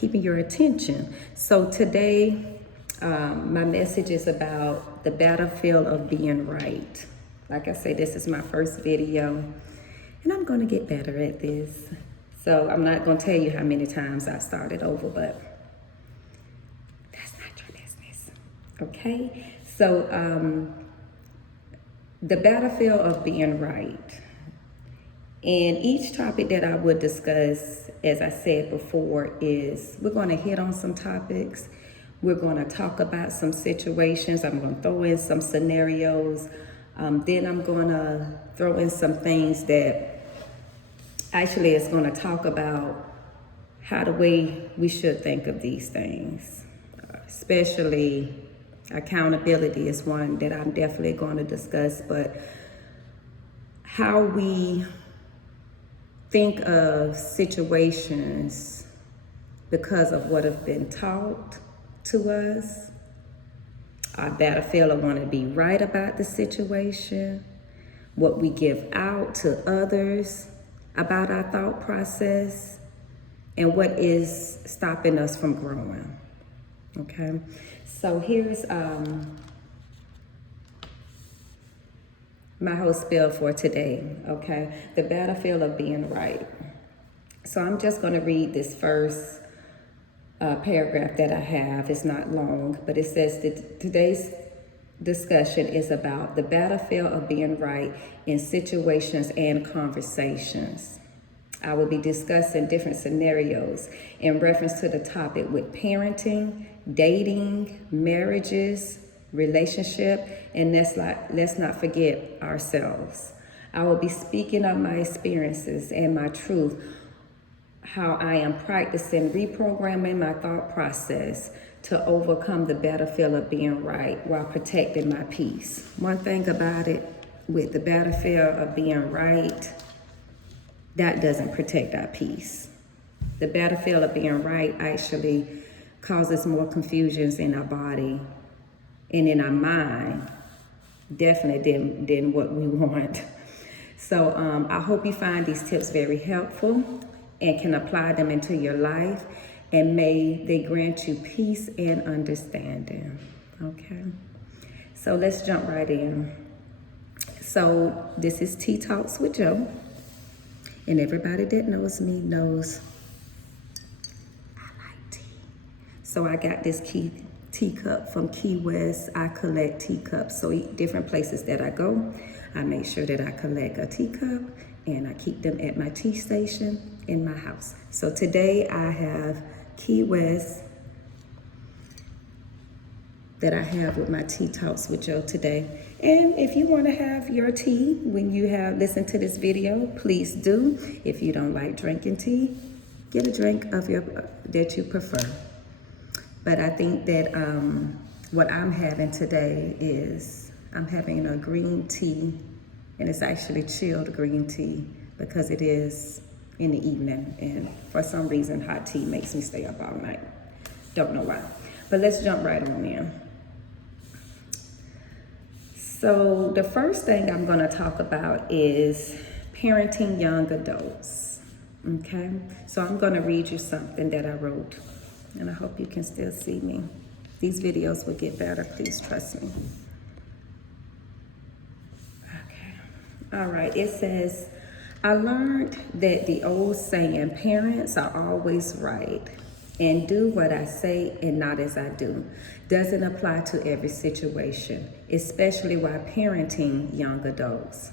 keeping your attention. So today, my message is about the battlefield of being right. Like I said, this is my first video, and I'm going to get better at this. So I'm not going to tell you how many times I started over, but that's not your business. Okay? So the battlefield of being right. And each topic that I would discuss, as I said before, is we're going to hit on some topics. We're going to talk about some situations. I'm going to throw in some scenarios. Then I'm going to throw in some things that actually is going to talk about how the way we should think of these things. Especially accountability is one that I'm definitely going to discuss, but how we think of situations because of what have been taught to us. Our battlefield of wanting to be right about the situation, what we give out to others about our thought process, and what is stopping us from growing. Okay, so here's my whole spiel for today, okay? The battlefield of being right. So I'm just going to read this first paragraph that I have. It's not long, but it says that today's discussion is about the battlefield of being right in situations and conversations. I will be discussing different scenarios in reference to the topic with parenting, dating, marriages, relationship, and let's not forget ourselves. I will be speaking of my experiences and my truth, how I am practicing reprogramming my thought process to overcome the battlefield of being right while protecting my peace. One thing about it, with the battlefield of being right, that doesn't protect our peace. The battlefield of being right actually causes more confusions in our body and in our mind, definitely than what we want. So I hope you find these tips very helpful and can apply them into your life, and may they grant you peace and understanding. Okay, so let's jump right in. So this is Tea Talks with Joe, and everybody that knows me knows I like tea. So I got this teacup from Key West. I collect teacups, so different places that I go, I make sure that I collect a teacup and I keep them at my tea station in my house. So today I have Key West that I have with my Tea Talks with Joe today. And if you want to have your tea when you have listened to this video, please do. If you don't like drinking tea, get a drink of that you prefer. But I think that what I'm having today is I'm having a green tea, and it's actually chilled green tea because it is in the evening, and for some reason hot tea makes me stay up all night. Don't know why. But let's jump right on in. So the first thing I'm going to talk about is parenting young adults. Okay, so I'm going to read you something that I wrote, and I hope you can still see me. These videos will get better, please trust me. Okay, all right, it says, I learned that the old saying, parents are always right, and do what I say and not as I do, doesn't apply to every situation, especially while parenting young adults.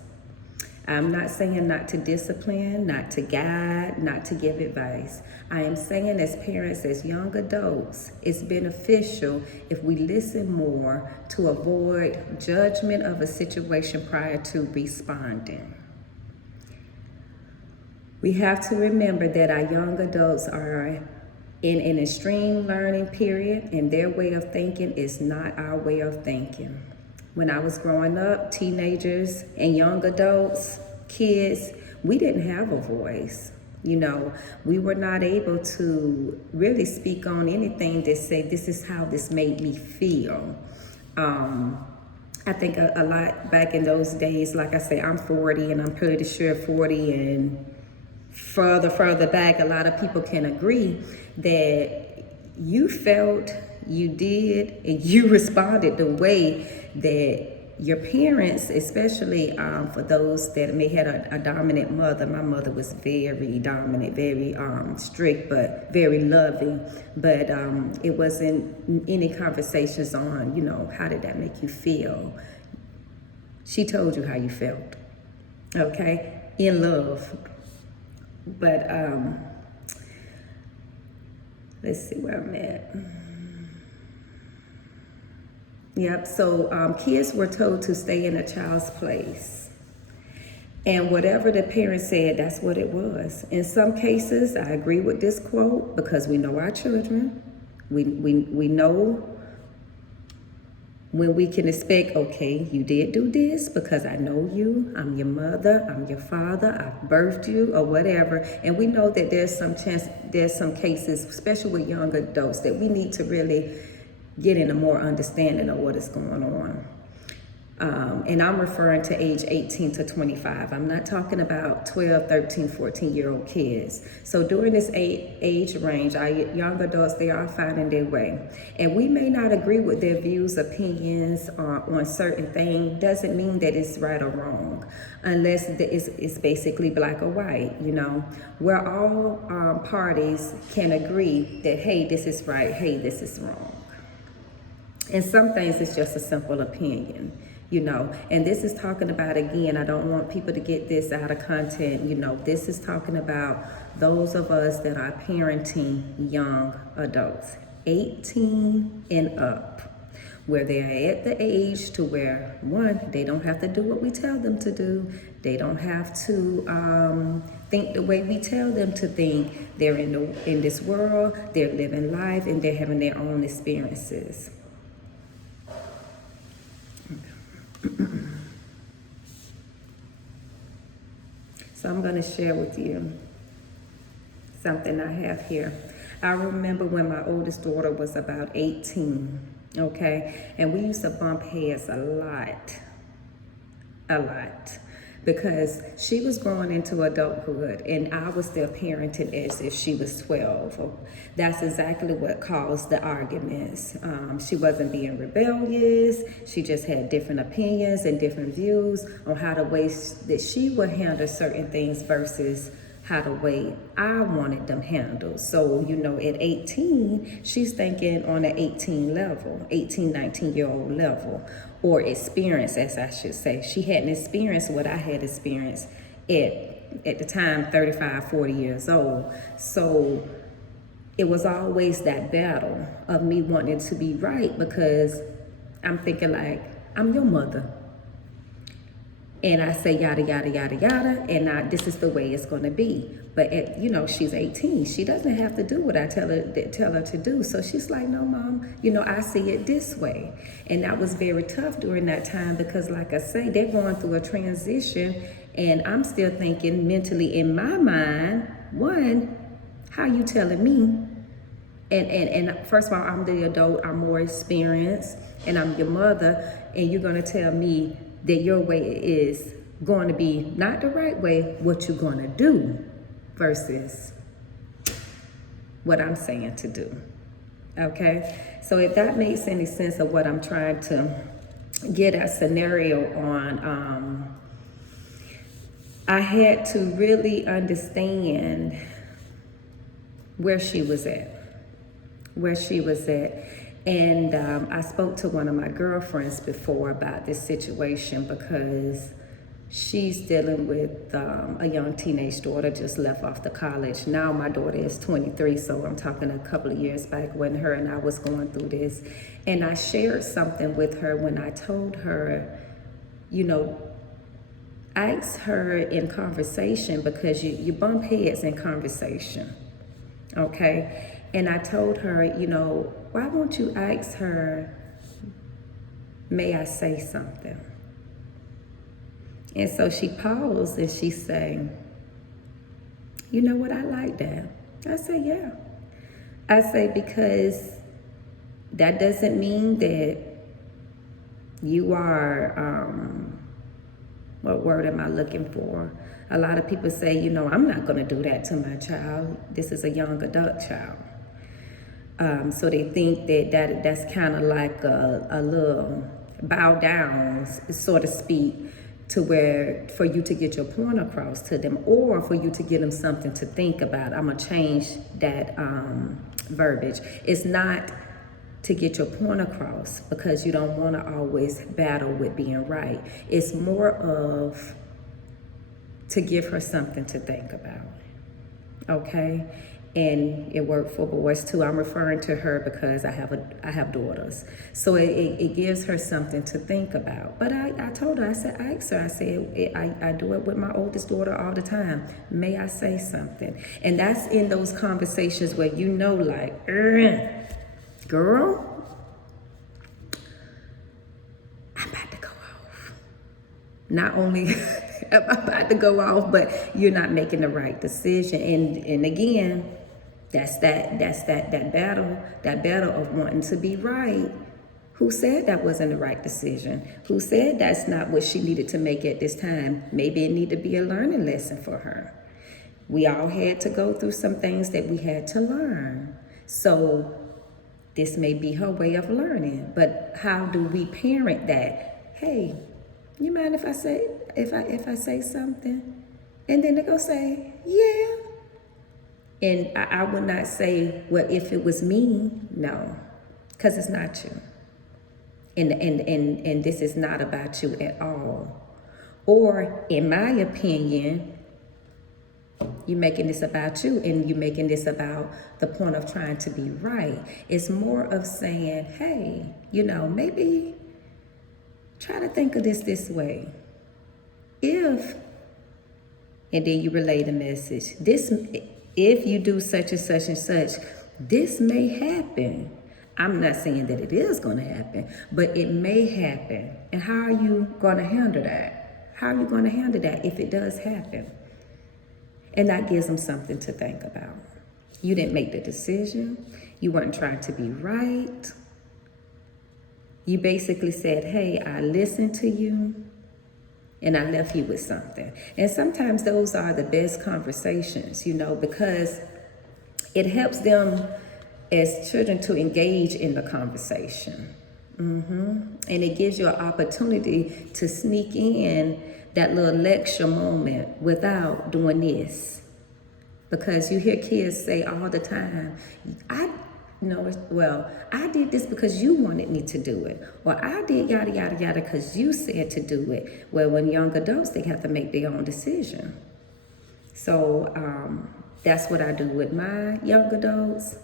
I'm not saying not to discipline, not to guide, not to give advice. I am saying as parents, as young adults, it's beneficial if we listen more to avoid judgment of a situation prior to responding. We have to remember that our young adults are in an extreme learning period, and their way of thinking is not our way of thinking. When I was growing up, teenagers and young adults, kids, we didn't have a voice. You know, we were not able to really speak on anything that say, this is how this made me feel. I think a lot back in those days, like I say, I'm 40, and I'm pretty sure 40 and further back, a lot of people can agree that you felt, you did, and you responded the way that your parents, especially for those that may have a dominant mother. My mother was very dominant, very strict, but very loving. But it wasn't any conversations on, you know, how did that make you feel? She told you how you felt, okay, in love. But let's see where I'm at. Yep, so kids were told to stay in a child's place. And whatever the parents said, that's what it was. In some cases, I agree with this quote because we know our children. We know when we can expect, okay, you did do this because I know you, I'm your mother, I'm your father, I birthed you or whatever. And we know that there's some cases, especially with young adults, that we need to really get in a more understanding of what is going on. And I'm referring to age 18 to 25. I'm not talking about 12, 13, 14-year-old kids. So during this age range, our young adults, they are finding their way. And we may not agree with their views, opinions on certain things. Doesn't mean that it's right or wrong, unless it's basically black or white, you know, where all parties can agree that, hey, this is right, hey, this is wrong. And some things it's just a simple opinion, you know. And this is talking about, again, I don't want people to get this out of content, you know. This is talking about those of us that are parenting young adults, 18 and up, where they're at the age to where, one, they don't have to do what we tell them to do. They don't have to think the way we tell them to think. They're in this world, they're living life, and they're having their own experiences. So I'm going to share with you something I have here. I remember when my oldest daughter was about 18, okay? And we used to bump heads a lot, because she was growing into adulthood and I was still parenting as if she was 12. That's exactly what caused the arguments. She wasn't being rebellious. She just had different opinions and different views on how the way that she would handle certain things versus how the way I wanted them handled. So, you know, at 18, she's thinking on an 18 level, 18, 19-year-old level, or experience, as I should say. She hadn't experienced what I had experienced at the time, 35, 40 years old. So it was always that battle of me wanting to be right, because I'm thinking like, I'm your mother. And I say yada, yada, yada, yada, and this is the way it's going to be. But, you know, she's 18. She doesn't have to do what I tell her to do. So she's like, no, Mom, you know, I see it this way. And that was very tough during that time because, like I say, they're going through a transition. And I'm still thinking mentally in my mind, one, how you telling me? And first of all, I'm the adult, I'm more experienced, and I'm your mother, and you're going to tell me that your way is going to be not the right way, what you're going to do versus what I'm saying to do. Okay? So if that makes any sense of what I'm trying to get a scenario on, I had to really understand where she was at. And I spoke to one of my girlfriends before about this situation because she's dealing with a young teenage daughter, just left off the college. Now my daughter is 23, so I'm talking a couple of years back when her and I was going through this. And I shared something with her when I told her, you know, ask her in conversation, because you bump heads in conversation, okay? And I told her, you know, why won't you ask her, may I say something? And so she paused and she said, you know what, I like that. I said, yeah. I say, because that doesn't mean that you are, what word am I looking for? A lot of people say, you know, I'm not going to do that to my child. This is a young adult child. So they think that's kind of like a little bow down, so to speak, to where for you to get your point across to them, or for you to give them something to think about. I'm gonna change that verbiage. It's not to get your point across, because you don't want to always battle with being right. It's more of to give her something to think about. Okay? And it worked for boys too. I'm referring to her because I have daughters. So it gives her something to think about. But I told her, I asked her, I said, I do it with my oldest daughter all the time. May I say something? And that's in those conversations where you know, like, girl, I'm about to go off. Not only am I about to go off, but you're not making the right decision. And again, that's that battle of wanting to be right. Who said that wasn't the right decision? Who said that's not what she needed to make at this time? Maybe it needed to be a learning lesson for her. We all had to go through some things that we had to learn. So this may be her way of learning. But how do we parent that? Hey, you mind if I say something? And then they go say, yeah. And I would not say, well, if it was me, no, because it's not you. And this is not about you at all. Or, in my opinion, you're making this about you, and you're making this about the point of trying to be right. It's more of saying, hey, you know, maybe try to think of this way. And then you relay the message. If you do such and such and such, this may happen. I'm not saying that it is going to happen, but it may happen. And how are you going to handle that? How are you going to handle that if it does happen? And that gives them something to think about. You didn't make the decision. You weren't trying to be right. You basically said, hey, I listened to you, and I left you with something. And sometimes those are the best conversations, you know, because it helps them as children to engage in the conversation. And it gives you an opportunity to sneak in that little lecture moment without doing this. Because you hear kids say all the time, I did this because you wanted me to do it. Or I did yada, yada, yada because you said to do it. Well, when young adults, they have to make their own decision. So that's what I do with my young adults.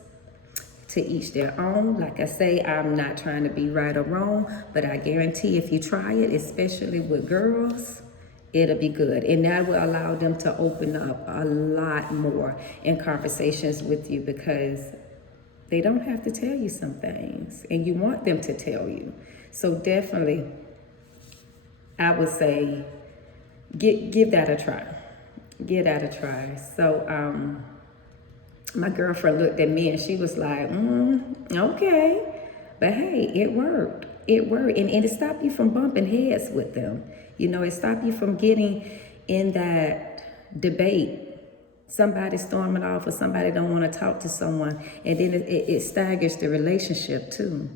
To each their own. Like I say, I'm not trying to be right or wrong, but I guarantee if you try it, especially with girls, it'll be good. And that will allow them to open up a lot more in conversations with you, because they don't have to tell you some things, and you want them to tell you. So definitely, I would say, give that a try. Give that a try. So my girlfriend looked at me and she was like, okay. But hey, it worked. It worked. And it stopped you from bumping heads with them. You know, it stopped you from getting in that debate. Somebody storming off, or somebody don't want to talk to someone. And then it staggers the relationship too.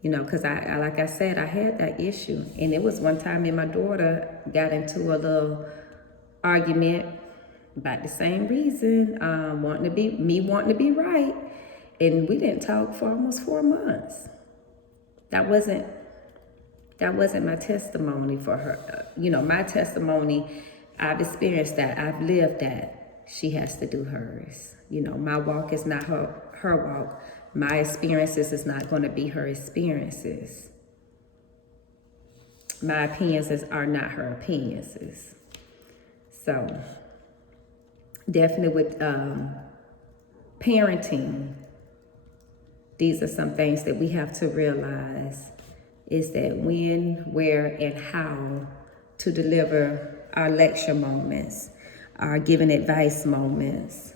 You know, because I like I said, I had that issue. And it was one time me and my daughter got into a little argument about the same reason, wanting to be right. And we didn't talk for almost 4 months. That wasn't my testimony for her. You know, my testimony, I've experienced that. I've lived that. She has to do hers. You know, my walk is not her walk. My experiences is not going to be her experiences. My opinions are not her opinions. So definitely with parenting, these are some things that we have to realize, is that when, where, and how to deliver our lecture moments, our giving advice moments,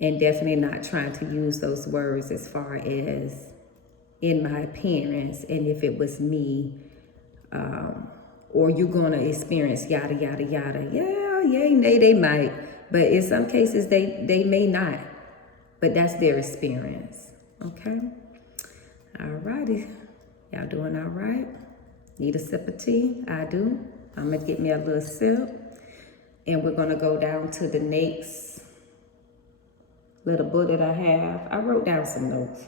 and definitely not trying to use those words as far as in my appearance, and if it was me, or you're going to experience yada, yada, yada. Yeah, yay, nay, they might. But in some cases, they may not. But that's their experience. Okay? All righty. Y'all doing all right? Need a sip of tea? I do. I'm going to get me a little sip. And we're going to go down to the next little book that I have. I wrote down some notes.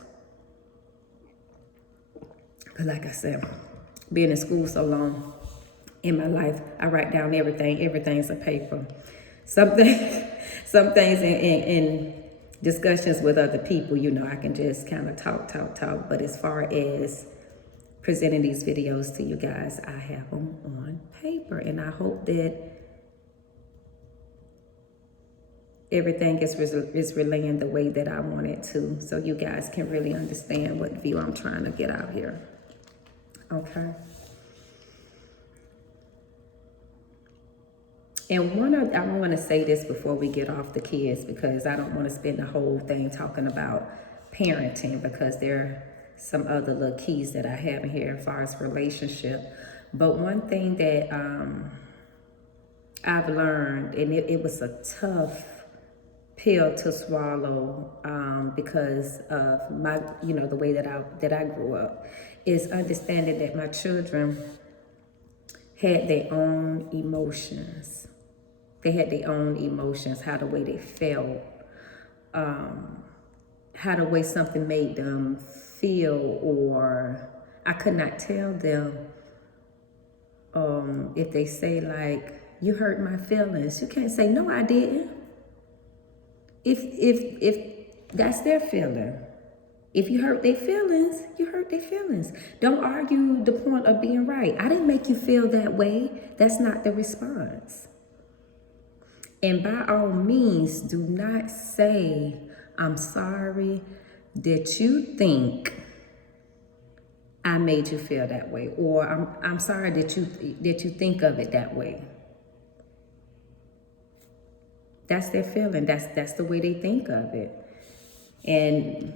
But like I said, being in school so long in my life, I write down everything. Everything's a paper. Some things in discussions with other people, you know, I can just kind of talk. But as far as presenting these videos to you guys, I have them on paper. And I hope that everything is relaying the way that I want it to, so you guys can really understand what view I'm trying to get out here. Okay. And I want to say this before we get off the kids, because I don't want to spend the whole thing talking about parenting, because there are some other little keys that I have in here as far as relationship. But one thing that I've learned, and it was a tough pill to swallow because of my, you know, the way that I grew up, is understanding that my children had their own emotions. They had their own emotions, how the way they felt, how the way something made them feel, or I could not tell them if they say like, you hurt my feelings. You can't say, no, I didn't. If that's their feeling. If you hurt their feelings, you hurt their feelings. Don't argue the point of being right. I didn't make you feel that way. That's not the response. And by all means, do not say, I'm sorry that you think I made you feel that way, or I'm sorry that you think of it that way. That's their feeling. That's the way they think of it. And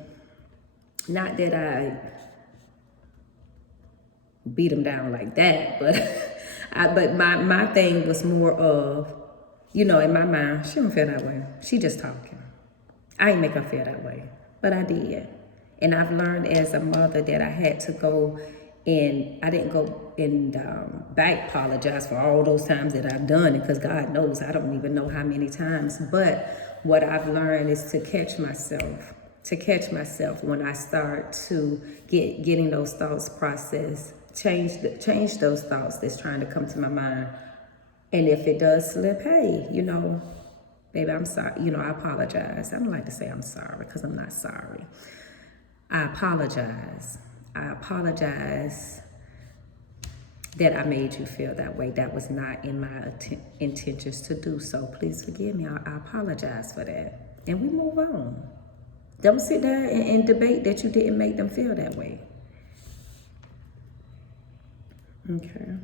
not that I beat them down like that, but but my thing was more of, you know, in my mind, she don't feel that way. She just talking. I ain't make her feel that way, but I did. And I've learned as a mother that I had to go and I didn't go and back apologize for all those times that I've done it, because God knows I don't even know how many times. But what I've learned is to catch myself when I start to getting those thoughts processed, change those thoughts that's trying to come to my mind. And if it does slip, hey, you know, baby, I'm sorry. You know, I apologize. I don't like to say I'm sorry because I'm not sorry. I apologize. I apologize that I made you feel that way. That was not in my intentions to do so. Please forgive me. I apologize for that. And we move on. Don't sit there and debate that you didn't make them feel that way. Okay.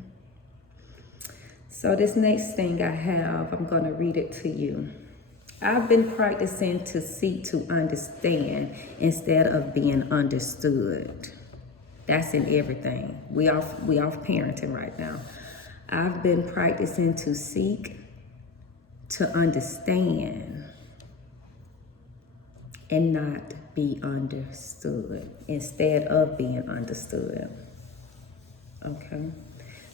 So this next thing I have, I'm going to read it to you. I've been practicing to seek to understand instead of being understood. That's in everything. We off parenting right now. I've been practicing to seek to understand and not be understood instead of being understood. Okay.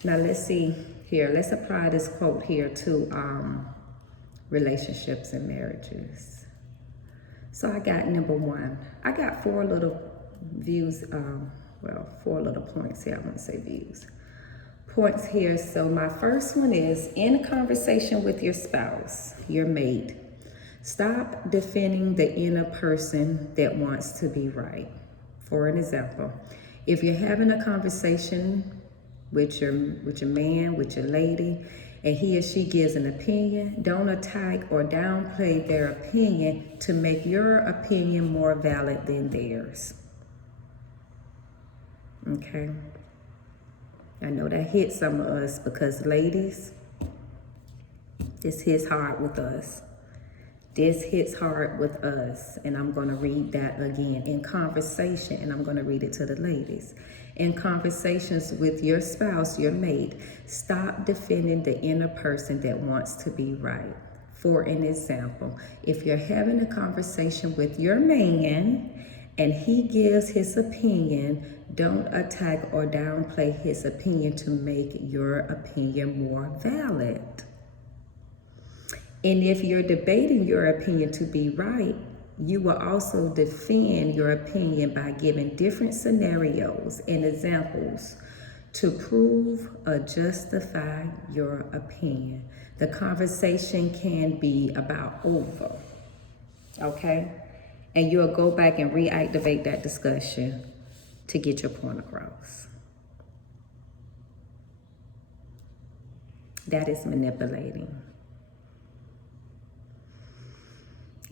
Now let's see here. Let's apply this quote here to relationships and marriages. So I got number one. I got four little views. Four little points here. I won't say views. Points here. So my first one is, in a conversation with your spouse, your mate, stop defending the inner person that wants to be right. For an example, if you're having a conversation with your man, with your lady, and he or she gives an opinion, don't attack or downplay their opinion to make your opinion more valid than theirs. Okay? I know that hits some of us because, ladies, this hits hard with us. This hits hard with us, and I'm going to read that again. In conversation, and I'm going to read it to the ladies. In conversations with your spouse, your mate, stop defending the inner person that wants to be right. For an example, if you're having a conversation with your man and he gives his opinion, don't attack or downplay his opinion to make your opinion more valid. And if you're debating your opinion to be right, you will also defend your opinion by giving different scenarios and examples to prove or justify your opinion. The conversation can be about over, okay? And you'll go back and reactivate that discussion to get your point across. That is manipulating.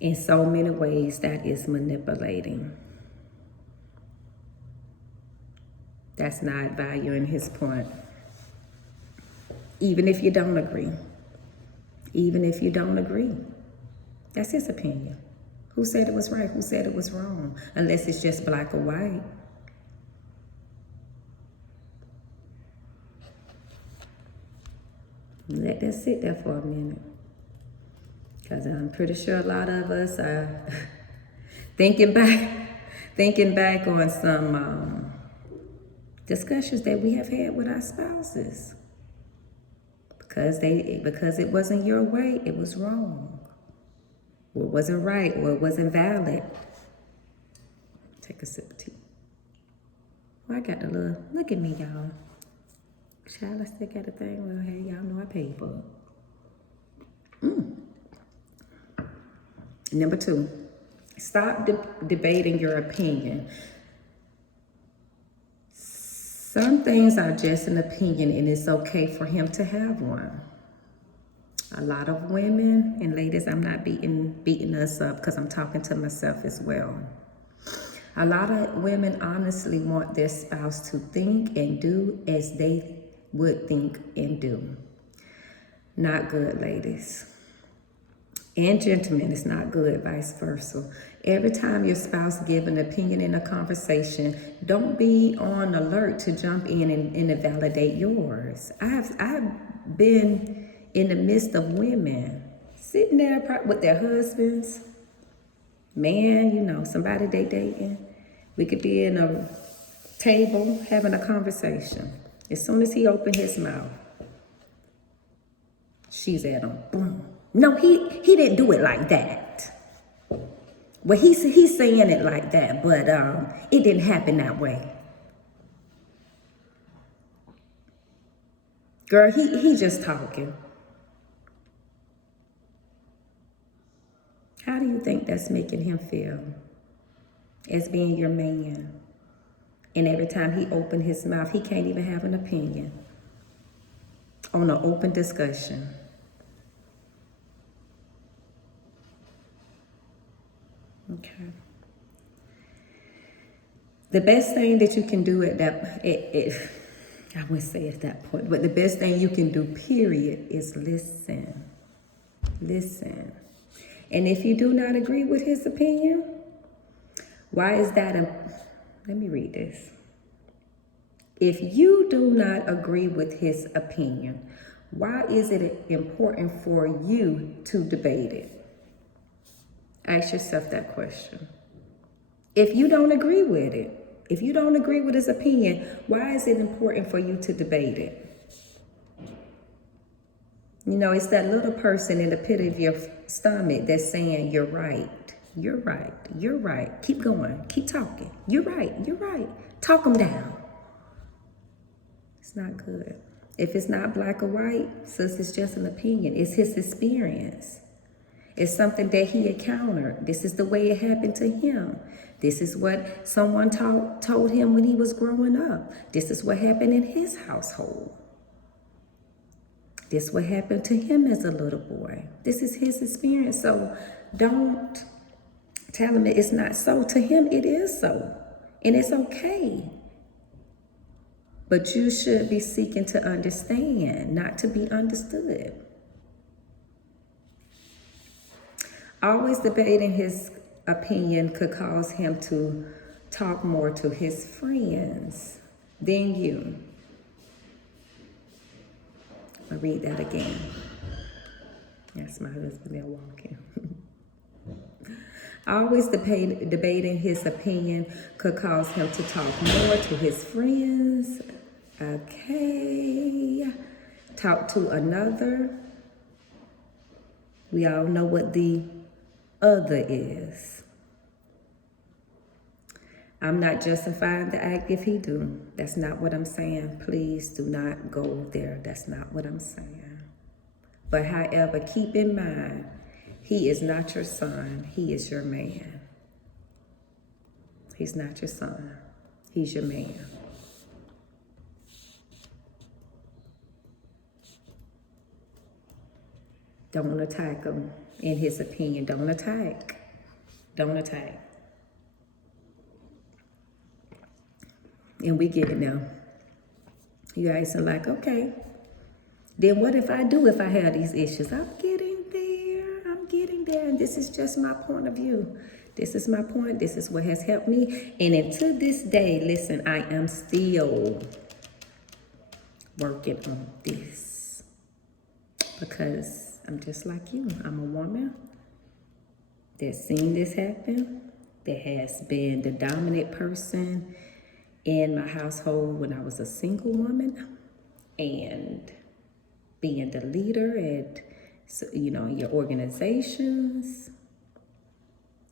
In so many ways, that is manipulating. That's not valuing his point. Even if you don't agree. Even if you don't agree. That's his opinion. Who said it was right? Who said it was wrong? Unless it's just black or white. Let that sit there for a minute. Because I'm pretty sure a lot of us are thinking back on some discussions that we have had with our spouses. Because it wasn't your way, it was wrong. Or it wasn't right, or it wasn't valid. Take a sip of tea. Well, I got the little, look at me, y'all. Child, I still got a thing. Well, hey, y'all know I paid for it. Number 2, stop debating your opinion. Some things are just an opinion, and it's okay for him to have one. A lot of women, and ladies, I'm not beating us up because I'm talking to myself as well. A lot of women honestly want their spouse to think and do as they would think and do. Not good, ladies. And gentlemen, it's not good, vice versa. Every time your spouse gives an opinion in a conversation, don't be on alert to jump in and validate yours. I've been in the midst of women sitting there with their husbands, man, somebody they dating. We could be in a table having a conversation. As soon as he opened his mouth, she's at him, boom. No, he didn't do it like that. Well, he's saying it like that, but it didn't happen that way. Girl, he just talking. How do you think that's making him feel as being your man? And every time he opened his mouth, he can't even have an opinion on an open discussion. Okay. The best thing that you can do at that, I wouldn't say at that point, but the best thing you can do, period, is listen. Listen. And if you do not agree with his opinion, why is that? Let me read this. If you do not agree with his opinion, why is it important for you to debate it? Ask yourself that question. If you don't agree with it, if you don't agree with his opinion, why is it important for you to debate it? It's that little person in the pit of your stomach that's saying, you're right, you're right, you're right. Keep going, keep talking. You're right, you're right. Talk them down. It's not good. If it's not black or white, sis, it's just an opinion. It's his experience. It's something that he encountered. This is the way it happened to him. This is what someone told him when he was growing up. This is what happened in his household. This is what happened to him as a little boy. This is his experience. So don't tell him it's not so. To him, it is so. And it's okay. But you should be seeking to understand, not to be understood. Always debating his opinion could cause him to talk more to his friends than you. I'll read that again. That's my husband there walking. Always debating his opinion could cause him to talk more to his friends. Okay. Talk to another. We all know what the other is. I'm not justifying the act if he do. That's not what I'm saying. Please do not go there. That's not what I'm saying. But however, keep in mind, he is not your son. He is your man. He's not your son. He's your man. Don't attack him in his opinion. Don't attack. Don't attack. And we get it now. You guys are like, okay, then what if I have these issues? I'm getting there. And this is just my point of view. This is my point. This is what has helped me. And until this day, listen, I am still working on this. Because I'm just like you. I'm a woman that's seen this happen, that has been the dominant person in my household when I was a single woman, and being the leader at, your organizations,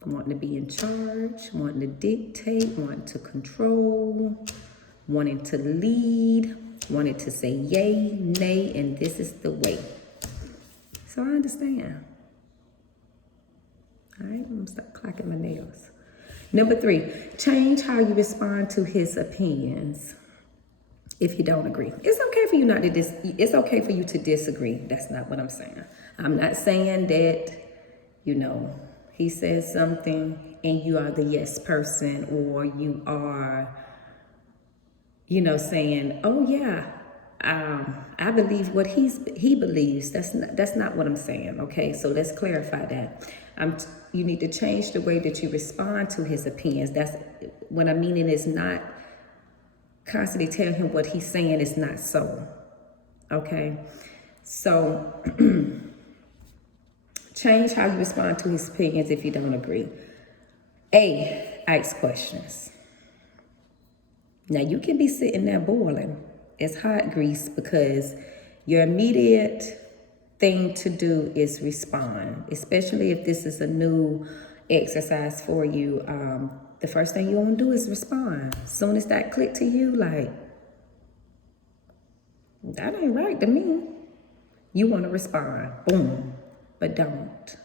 wanting to be in charge, wanting to dictate, wanting to control, wanting to lead, wanting to say yay, nay, and this is the way. So I understand. All right, I'm gonna stop clacking my nails. Number 3, change how you respond to his opinions if you don't agree. It's okay for you it's okay for you to disagree. That's not what I'm saying. I'm not saying that, he says something and you are the yes person, or you are, saying, oh yeah, I believe what he believes. That's not what I'm saying. Okay, so let's clarify that. You need to change the way that you respond to his opinions. That's what I mean. It is not constantly telling him what he's saying is not so. Okay, so change how you respond to his opinions if you don't agree. A, ask questions. Now you can be sitting there boiling. It's hot grease because your immediate thing to do is respond, especially if this is a new exercise for you. The first thing you want to do is respond. As soon as that click to you, like, that ain't right to me, you want to respond. Boom. But don't,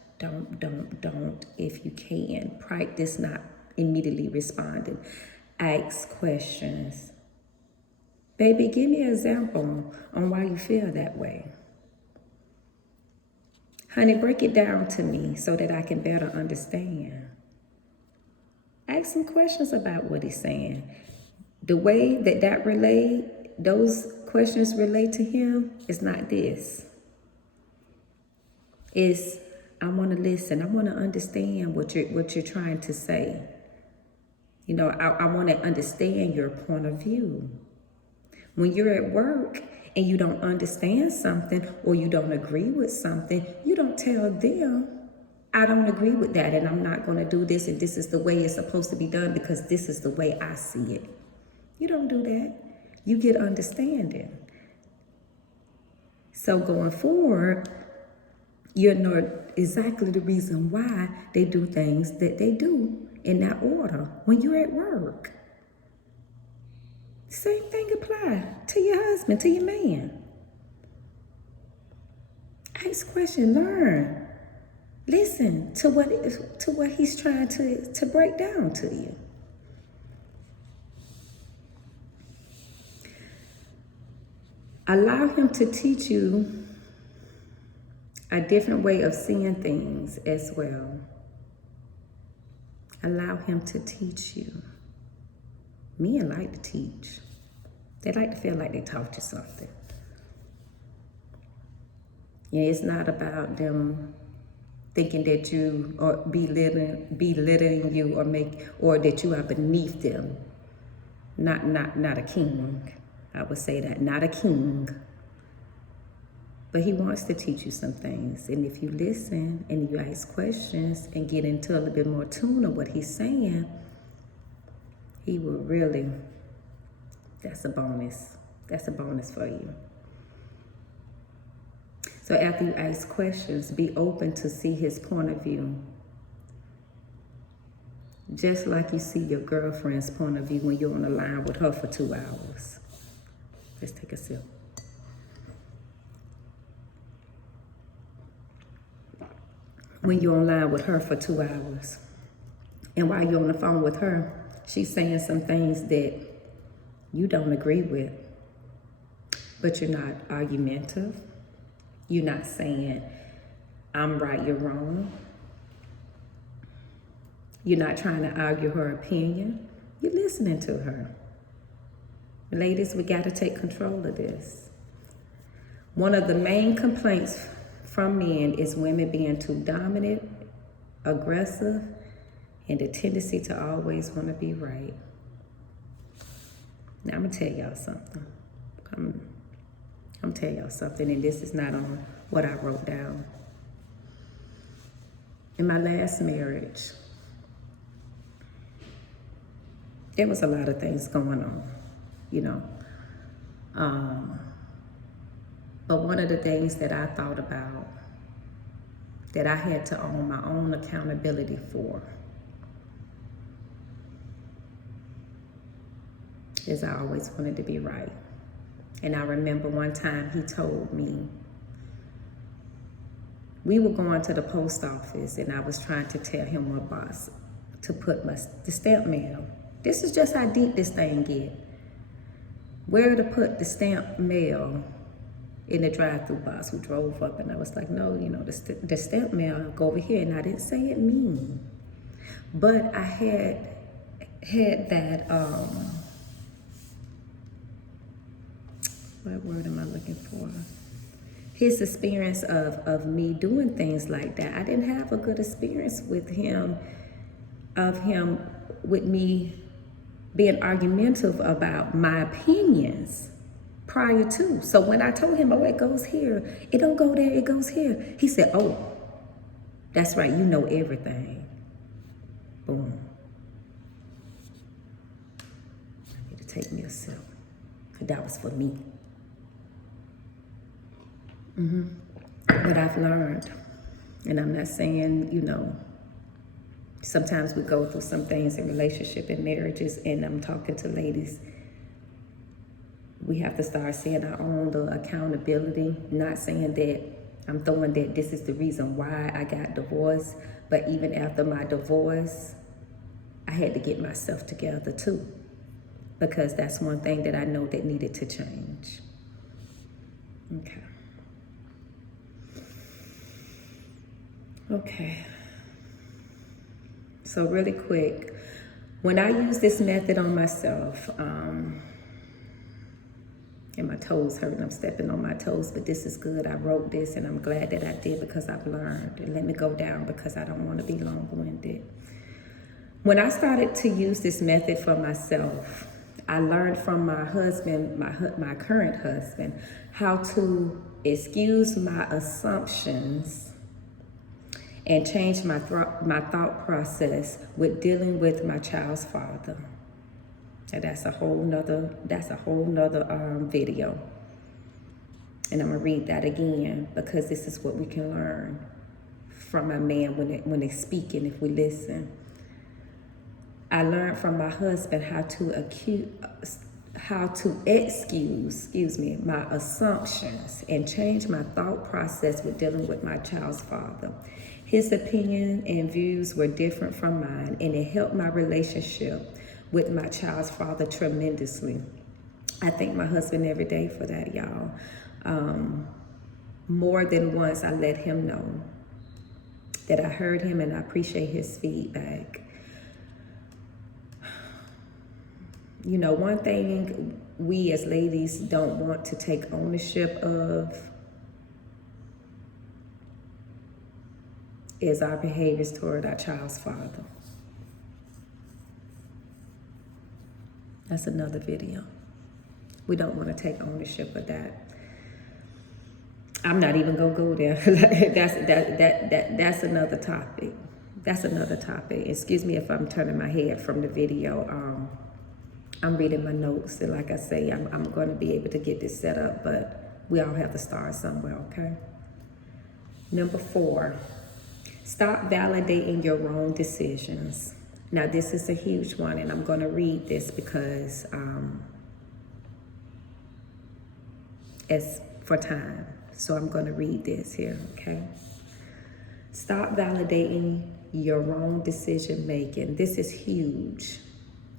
if you can. Practice not immediately responding. Ask questions. Baby, give me an example on why you feel that way. Honey, break it down to me so that I can better understand. Ask some questions about what he's saying. The way those questions relate to him is not this. It's, I want to listen. I want to understand what you're trying to say. I want to understand your point of view. When you're at work and you don't understand something or you don't agree with something, you don't tell them, I don't agree with that and I'm not going to do this and this is the way it's supposed to be done because this is the way I see it. You don't do that. You get understanding. So going forward, you know exactly the reason why they do things that they do in that order when you're at work. Same thing apply to your husband, to your man. Ask questions, learn. Listen to what he's trying to break down to you. Allow him to teach you a different way of seeing things as well. Allow him to teach you. Men like to teach. They like to feel like they taught you something. Yeah, it's not about them thinking that you are belittling you or that you are beneath them. Not a king. I would say that, not a king. But he wants to teach you some things. And if you listen and you ask questions and get into a little bit more tune of what he's saying, he will really, that's a bonus. That's a bonus for you. So after you ask questions, be open to see his point of view. Just like you see your girlfriend's point of view when you're on the line with her for 2 hours. Let's take a sip. When you're online with her for 2 hours, and while you're on the phone with her, she's saying some things that you don't agree with, but you're not argumentative. You're not saying, I'm right, you're wrong. You're not trying to argue her opinion. You're listening to her. Ladies, we got to take control of this. One of the main complaints from men is women being too dominant, aggressive, and the tendency to always want to be right. Now, I'm going to tell y'all something. I'm telling y'all something, and this is not on what I wrote down. In my last marriage, there was a lot of things going on, you know. But one of the things that I thought about, that I had to own my own accountability for, is I always wanted to be right. And I remember one time he told me, we were going to the post office and I was trying to tell him what box to put the stamp mail. This is just how deep this thing get. Where to put the stamp mail in the drive-through box. We drove up and I was like, no, you know, the stamp mail, go over here. And I didn't say it mean. But I had that, what word am I looking for? His experience of me doing things like that. I didn't have a good experience with him, with me being argumentative about my opinions prior to. So when I told him, oh, it goes here, it don't go there, it goes here. He said, oh, that's right, you know everything. Boom. I need to take me a sip. That was for me. But I've learned, and I'm not saying, you know, sometimes we go through some things in relationship and marriages, and I'm talking to ladies, we have to start seeing our own little accountability, not saying that I'm throwing that this is the reason why I got divorced, but even after my divorce, I had to get myself together too, because that's one thing that I know that needed to change. Okay. So really quick, when I use this method on myself, and my toes hurt and I'm stepping on my toes, but this is good. I wrote this and I'm glad that I did because I've learned. And let me go down because I don't want to be long-winded. When I started to use this method for myself, I learned from my husband, my current husband, how to excuse my assumptions and change my thought process with dealing with my child's father. And that's a whole nother video. And I'm gonna read that again because this is what we can learn from a man when they're speaking if we listen. I learned from my husband how to excuse my assumptions and change my thought process with dealing with my child's father. His opinion and views were different from mine, and it helped my relationship with my child's father tremendously. I thank my husband every day for that, y'all. More than once, I let him know that I heard him and I appreciate his feedback. You know, one thing we as ladies don't want to take ownership of is our behaviors toward our child's father. That's another video. We don't want to take ownership of that. I'm not even gonna go there. That's another topic. That's another topic. Excuse me if I'm turning my head from the video. I'm reading my notes, and like I say, I'm going to be able to get this set up, but we all have to start somewhere, okay? Number 4, stop validating your wrong decisions. Now, this is a huge one, and I'm going to read this because it's for time. So I'm going to read this here, okay? Stop validating your wrong decision making. This is huge.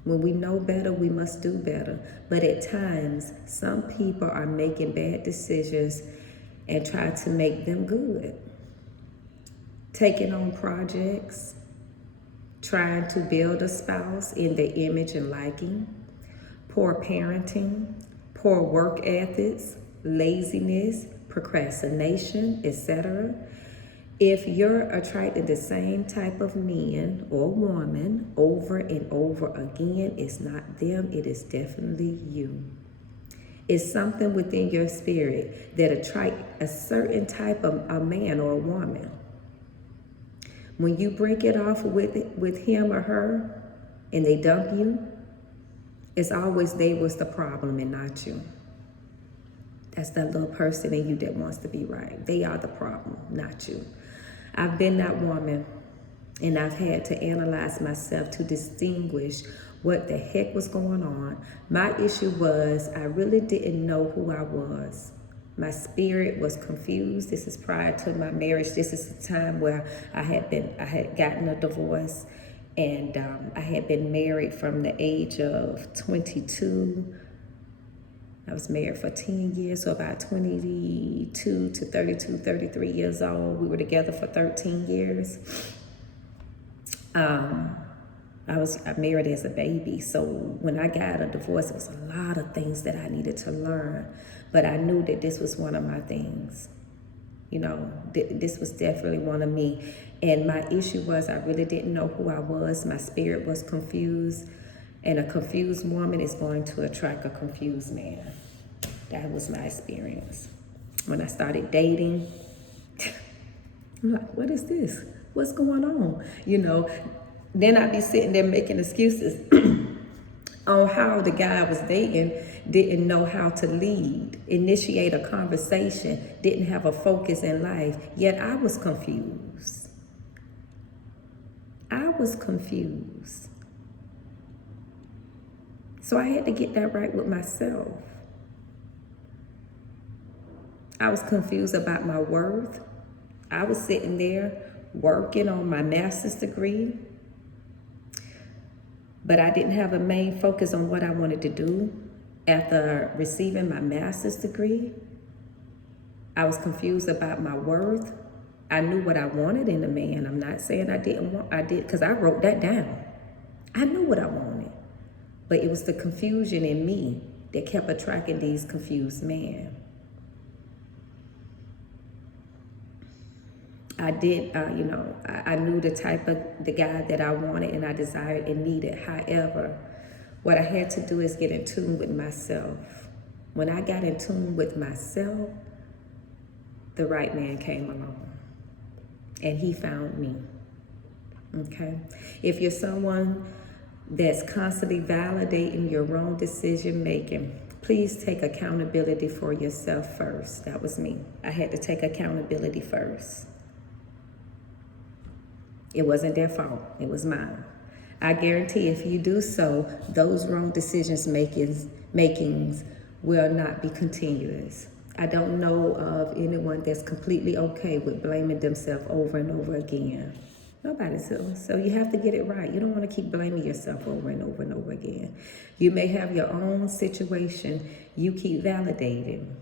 When we know better, we must do better. But at times, some people are making bad decisions and try to make them good. Taking on projects, trying to build a spouse in their image and liking, poor parenting, poor work ethics, laziness, procrastination, etc. If you're attracting the same type of men or woman over and over again, it's not them, it is definitely you. It's something within your spirit that attract a certain type of a man or a woman. When you break it off with him or her and they dump you, it's always they was the problem and not you. That's that little person in you that wants to be right. They are the problem, not you. I've been that woman, and I've had to analyze myself to distinguish what the heck was going on. My issue was I really didn't know who I was. My spirit was confused. This is prior to my marriage. This is the time where I had gotten a divorce, and I had been married from the age of 22. I was married for 10 years, so about 22 to 32, 33 years old. We were together for 13 years. I married as a baby, so when I got a divorce, it was a lot of things that I needed to learn, but I knew that this was one of my things. You know, this was definitely one of me, and my issue was I really didn't know who I was. My spirit was confused, and a confused woman is going to attract a confused man. That was my experience. When I started dating, I'm like, what is this? What's going on? You know, then I'd be sitting there making excuses on how the guy I was dating didn't know how to lead, initiate a conversation, didn't have a focus in life, yet I was confused. I was confused. So I had to get that right with myself. I was confused about my worth. I was sitting there working on my master's degree, but I didn't have a main focus on what I wanted to do after receiving my master's degree. I was confused about my worth. I knew what I wanted in a man. I'm not saying I did, because I wrote that down. I knew what I wanted, but it was the confusion in me that kept attracting these confused men. I did, I knew the type of the guy that I wanted and I desired and needed. However, what I had to do is get in tune with myself. When I got in tune with myself, the right man came along and he found me, okay? If you're someone that's constantly validating your wrong decision making, please take accountability for yourself first. That was me. I had to take accountability first. It wasn't their fault, it was mine. I guarantee if you do so, those wrong decisions makings will not be continuous. I don't know of anyone that's completely okay with blaming themselves over and over again. Nobody's. So you have to get it right. You don't want to keep blaming yourself over and over and over again. You may have your own situation you keep validating.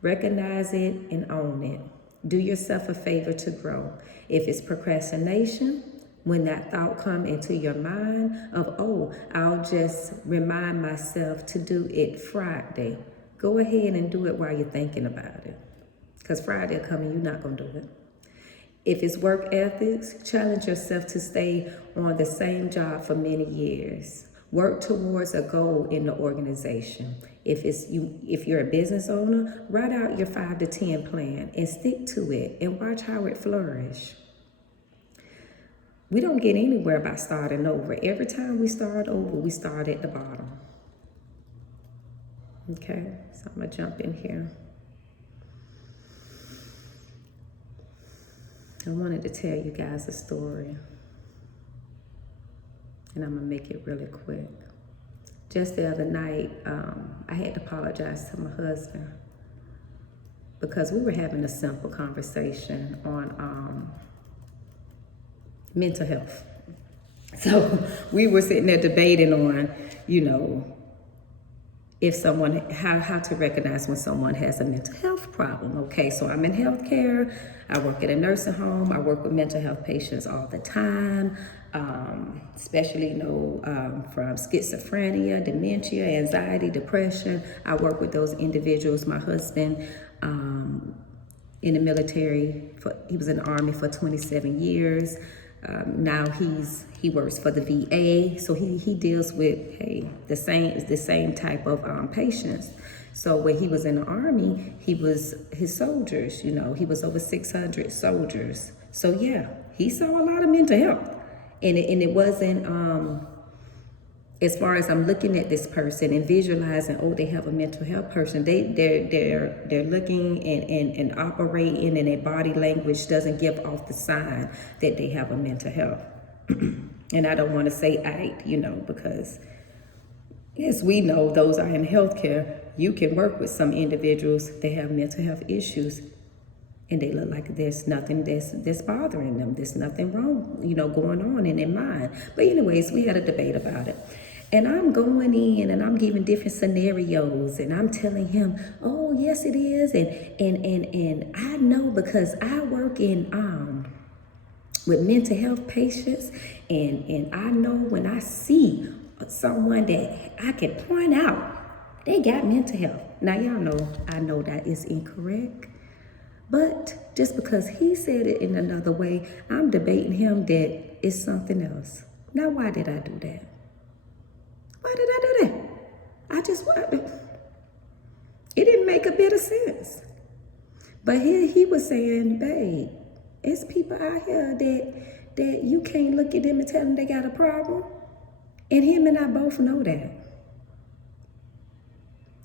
Recognize it and own it. Do yourself a favor to grow. If it's procrastination, when that thought come into your mind of, oh, I'll just remind myself to do it Friday, go ahead and do it while you're thinking about it. Because Friday will come and you're not going to do it. If it's work ethics, challenge yourself to stay on the same job for many years. Work towards a goal in the organization. If you're a business owner, write out your 5 to 10 plan and stick to it and watch how it flourish. We don't get anywhere by starting over. Every time we start over, we start at the bottom. Okay, so I'm gonna jump in here. I wanted to tell you guys a story, and I'm gonna make it really quick. Just the other night, I had to apologize to my husband because we were having a simple conversation on mental health. So we were sitting there debating on, if someone, how to recognize when someone has a mental health problem. Okay, so I'm in healthcare. I work at a nursing home. I work with mental health patients all the time, especially, from schizophrenia, dementia, anxiety, depression. I work with those individuals. My husband, in the military, he was in the Army for 27 years. Now he works for the VA, so he deals with the same type of patients. So when he was in the Army, his soldiers, he was over 600 soldiers. So yeah, he saw a lot of mental health, and it wasn't as far as I'm looking at this person and visualizing, oh, they have a mental health person. They're looking and operating, and their body language doesn't give off the sign that they have a mental health. And I don't want to say because as we know, those are in healthcare. You can work with some individuals that have mental health issues, and they look like there's nothing that's bothering them. There's nothing wrong, going on in their mind. But anyways, we had a debate about it. And I'm going in and I'm giving different scenarios, and I'm telling him, oh, yes, it is. And I know because I work in with mental health patients, and I know when I see someone that I can point out, they got mental health. Now, y'all know, I know that is incorrect. But just because he said it in another way, I'm debating him that it's something else. Now, why did I do that? Why did I do that? It didn't make a bit of sense. But he was saying, babe, it's people out here that you can't look at them and tell them they got a problem. And him and I both know that.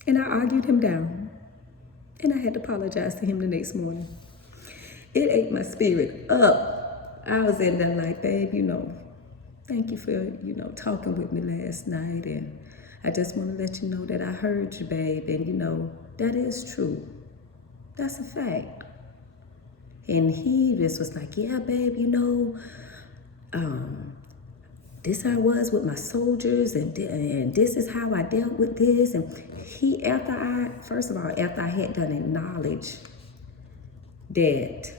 And I argued him down. And I had to apologize to him the next morning. It ate my spirit up. I was in there like, babe, thank you for, talking with me last night. And I just want to let you know that I heard you, babe. And, that is true. That's a fact. And he just was like, yeah, babe, this I was with my soldiers, and this is how I dealt with this. And after I had done acknowledge that,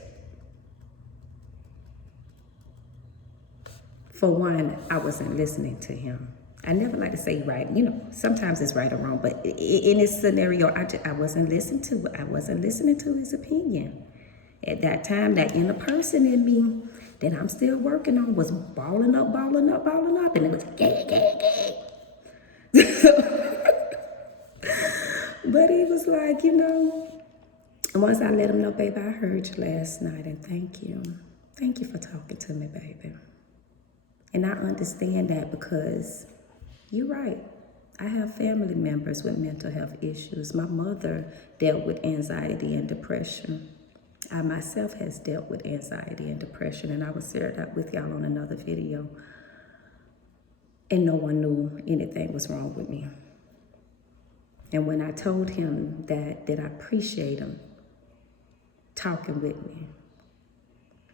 for one, I wasn't listening to him. I never like to say right, sometimes it's right or wrong, but in this scenario, I wasn't listening to his opinion. At that time, that inner person in me that I'm still working on was balling up, and it was gay. But he was like, once I let him know, baby, I heard you last night, and thank you. Thank you for talking to me, baby. And I understand that because you're right. I have family members with mental health issues. My mother dealt with anxiety and depression. I myself has dealt with anxiety and depression, and I will share that with y'all on another video. And no one knew anything was wrong with me. And when I told him that I appreciate him talking with me,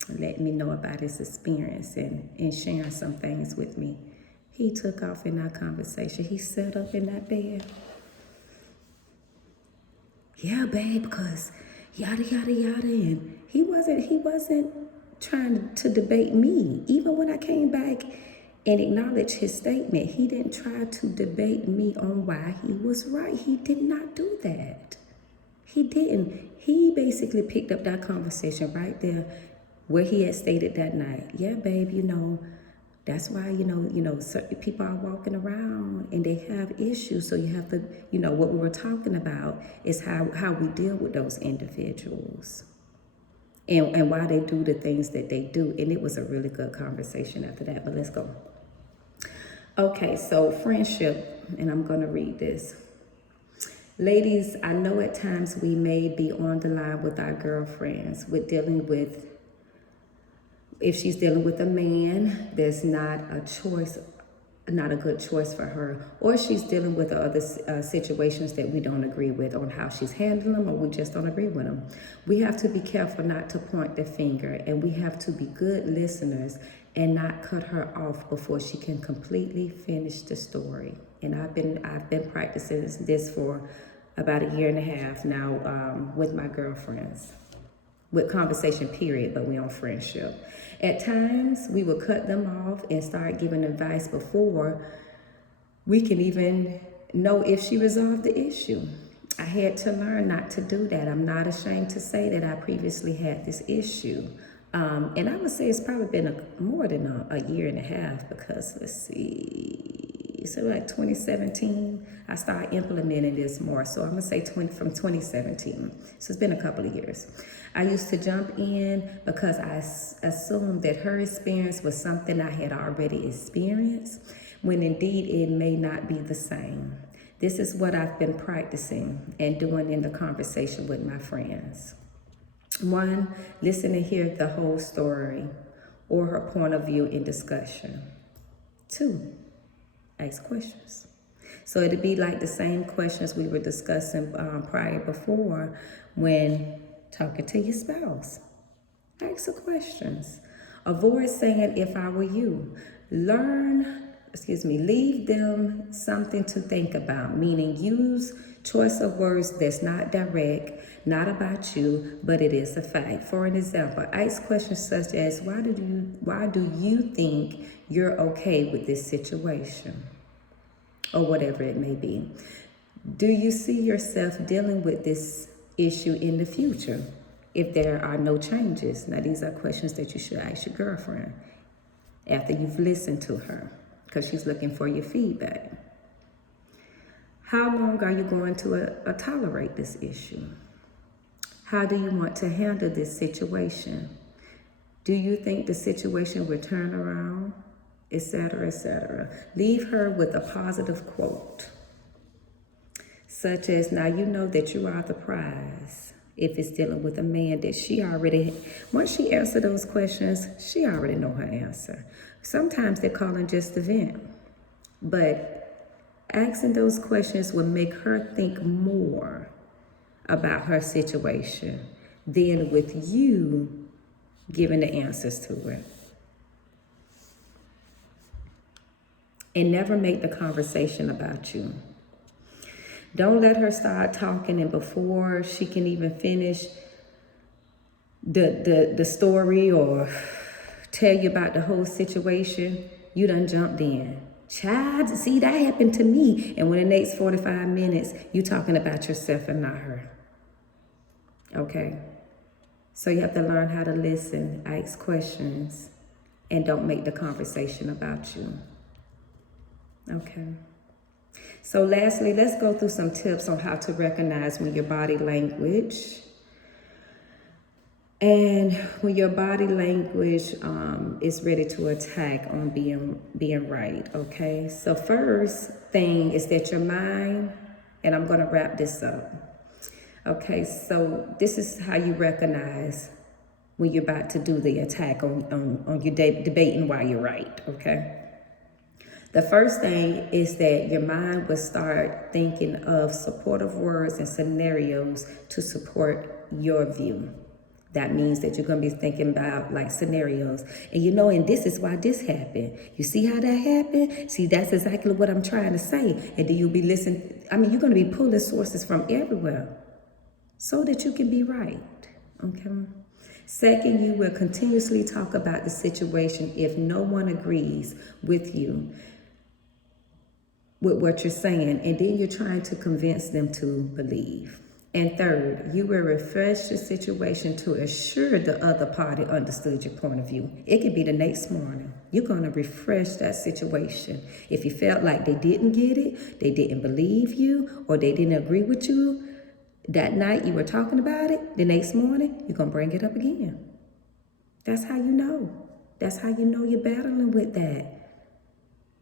letting me know about his experience and sharing some things with me, he took off in our conversation. He sat up in that bed. Yeah, babe, because yada, yada, yada. And he wasn't trying to debate me. Even when I came back and acknowledged his statement, he didn't try to debate me on why he was right. He did not do that. He didn't. He basically picked up that conversation right there where he had stated that night, yeah, babe, that's why, certain people are walking around and they have issues. So you have to, what we were talking about is how we deal with those individuals and why they do the things that they do. And it was a really good conversation after that, but let's go. Okay, so friendship, and I'm going to read this. Ladies, I know at times we may be on the line with our girlfriends with dealing with, if she's dealing with a man that's not a good choice for her, or she's dealing with other situations that we don't agree with on how she's handling them, or we just don't agree with them. We have to be careful not to point the finger, and we have to be good listeners and not cut her off before she can completely finish the story. And I've been practicing this for about 1.5 years now with my girlfriends, with conversation period, but we on friendship. At times, we will cut them off and start giving advice before we can even know if she resolved the issue. I had to learn not to do that. I'm not ashamed to say that I previously had this issue. And I would say it's probably been more than a 1.5 years because, let's see, so like 2017, I started implementing this more. So I'm gonna say from 2017. So it's been a couple of years. I used to jump in because I assumed that her experience was something I had already experienced, when indeed it may not be the same. This is what I've been practicing and doing in the conversation with my friends. 1, listen and hear the whole story or her point of view in discussion. 2, ask questions. So it'd be like the same questions we were discussing before when talking to your spouse. Ask the questions. Avoid saying, if I were you. Leave them something to think about, meaning use choice of words that's not direct, not about you, but it is a fact. For an example, ask questions such as, why do you think you're okay with this situation? Or whatever it may be. Do you see yourself dealing with this issue in the future if there are no changes? Now, these are questions that you should ask your girlfriend after you've listened to her, because she's looking for your feedback. How long are you going to tolerate this issue? How do you want to handle this situation? Do you think the situation will turn around? Etc., etc. Leave her with a positive quote, such as, now you know that you are the prize. If it's dealing with a man that once she answers those questions, she already know her answer. Sometimes they're calling just a vent, but asking those questions will make her think more about her situation than with you giving the answers to her. And never make the conversation about you. Don't let her start talking, and before she can even finish the story or tell you about the whole situation, you done jumped in. Child, see, that happened to me. And when the next 45 minutes, you talking about yourself and not her. Okay? So you have to learn how to listen, ask questions, and don't make the conversation about you. Okay. So lastly, let's go through some tips on how to recognize when your body language is ready to attack on being right. Okay. So first thing is that your mind, and I'm going to wrap this up. Okay. So this is how you recognize when you're about to do the attack on your debating why you're right. Okay. The first thing is that your mind will start thinking of supportive words and scenarios to support your view. That means that you're going to be thinking about like scenarios. And this is why this happened. You see how that happened? See, that's exactly what I'm trying to say. And then you'll be listening. You're going to be pulling sources from everywhere so that you can be right. Okay. Second, you will continuously talk about the situation if no one agrees with you with what you're saying, and then you're trying to convince them to believe. And third, you will refresh the situation to assure the other party understood your point of view. It could be the next morning. You're going to refresh that situation. If you felt like they didn't get it, they didn't believe you, or they didn't agree with you that night you were talking about it, the next morning, you're going to bring it up again. That's how you know. That's how you know you're battling with that.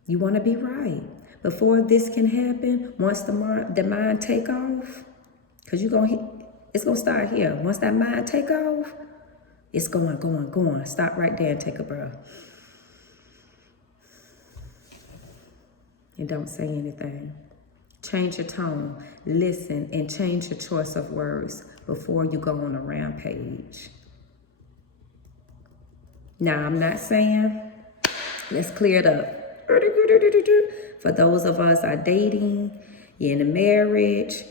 You want to be right. Before this can happen, once the mind take off, because it's going to start here. Once that mind take off, it's going. Stop right there and take a breath. And don't say anything. Change your tone, listen, and change your choice of words before you go on a rampage. Now, I'm not saying, let's clear it up. For those of us are dating, you're in a marriage,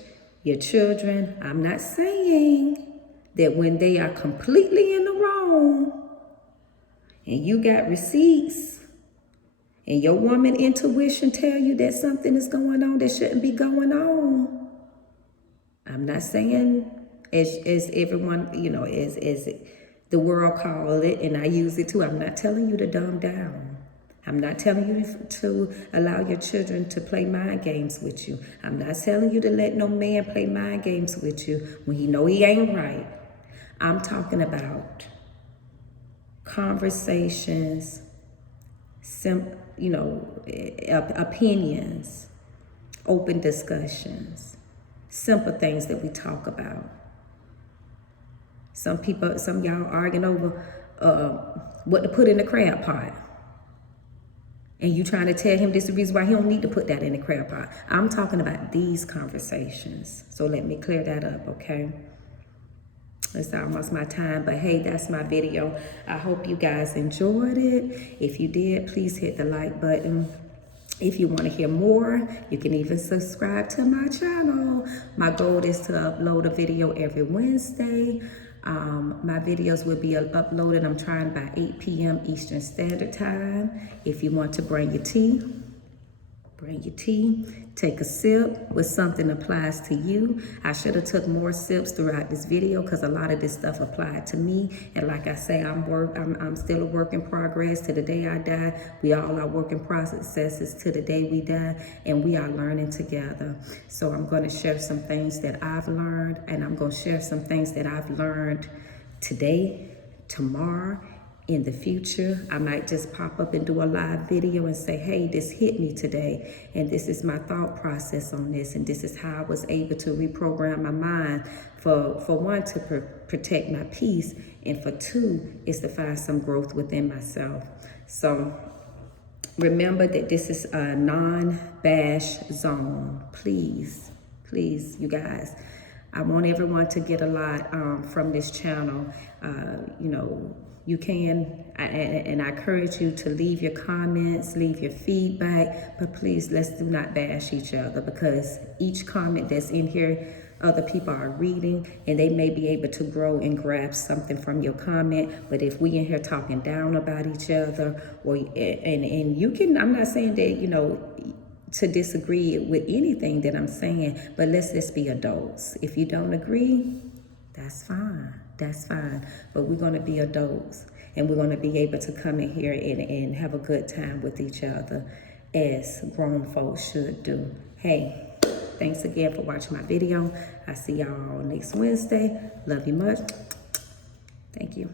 your children, I'm not saying that when they are completely in the wrong and you got receipts and your woman intuition tell you that something is going on that shouldn't be going on. I'm not saying as everyone, as the world call it, and I use it too, I'm not telling you to dumb down. I'm not telling you to allow your children to play mind games with you. I'm not telling you to let no man play mind games with you when you know he ain't right. I'm talking about conversations, opinions, open discussions, simple things that we talk about. Some y'all arguing over what to put in the crab pot. And you trying to tell him this is the reason why he don't need to put that in the crab pot. I'm talking about these conversations. So let me clear that up, okay? It's almost my time, but hey, that's my video. I hope you guys enjoyed it. If you did, please hit the like button. If you want to hear more, you can even subscribe to my channel. My goal is to upload a video every Wednesday. My videos will be uploaded, I'm trying by 8 p.m. Eastern Standard Time. If you want to bring your tea, take a sip with something that applies to you. I should have took more sips throughout this video because a lot of this stuff applied to me. And like I say, I'm still a work in progress to the day I die. We all are work in processes to the day we die, and we are learning together. So I'm going to share some things that I've learned, and I'm going to share some things that I've learned today, tomorrow, in the future. I might just pop up and do a live video and say, hey, this hit me today, and this is my thought process on this, and this is how I was able to reprogram my mind for one, to protect my peace, and for two, is to find some growth within myself. So remember that this is a non-bash zone. Please, you guys. I want everyone to get a lot from this channel. You can, and I encourage you to leave your comments, leave your feedback, but please, let's do not bash each other, because each comment that's in here, other people are reading, and they may be able to grow and grab something from your comment. But if we in here talking down about each other, and you can, I'm not saying that, to disagree with anything that I'm saying, but let's just be adults. If you don't agree, that's fine. That's fine. But we're going to be adults, and we're going to be able to come in here and have a good time with each other as grown folks should do. Hey, thanks again for watching my video. I see y'all next Wednesday. Love you much. Thank you.